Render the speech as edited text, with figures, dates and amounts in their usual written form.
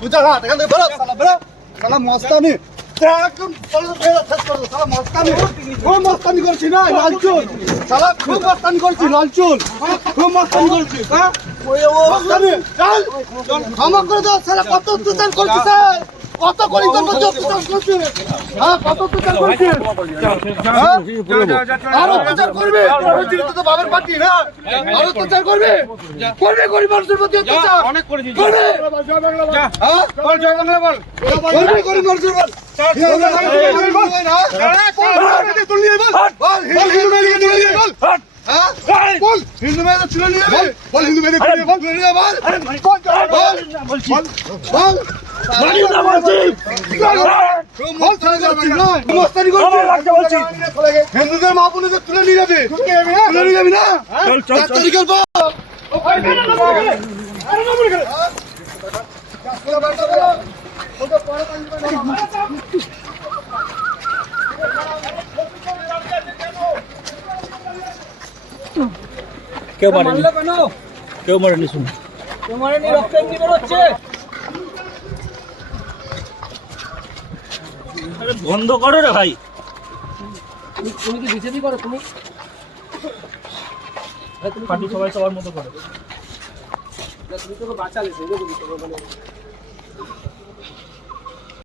বুঝা না এখান থেকে বেরো শালা বেরো শালা মস্তানি একদম শালা মস্তানি খুব মস্তানি করছি না লালচুল শালা খুব মস্তানি করছি লালচুল খুব মস্তানি করছি হ্যাঁ মস্তানি চল ক্ষমা করে দাও শালা কত অত্যাচার করছিস কত করি তোর মধ্যে অত্যাচার করছিস হ্যাঁ কত অত্যাচার করছিস আর অত্যাচার করবে তো বাবার পার্টি না আর অত্যাচার করবে করবে গরিব মানুষের প্রতি অত্যাচার অনেক করেছি করবে হ্যাঁ বল জয় বাংলা বল করবে গরিব মানুষের বল হিন্দু মেয়েদের তুলে নিয়ে বল হিন্দু মেয়েদের তুলে নিয়ে বল হিন্দুদের মা বোনদের তুলে নিয়ে যাবে তুলে নিয়ে যাবি না 4 তারিখের পর কেউ মারেনি কেউ মারেনি শুনুন কেউ মারেনি রক্ত এমনি বেরোচ্ছে বন্ধ করো রে ভাই তুমি কি বিজেপি করো তুমি পার্টি সবাই সবার মতো করো তুমি তো বাঁচালে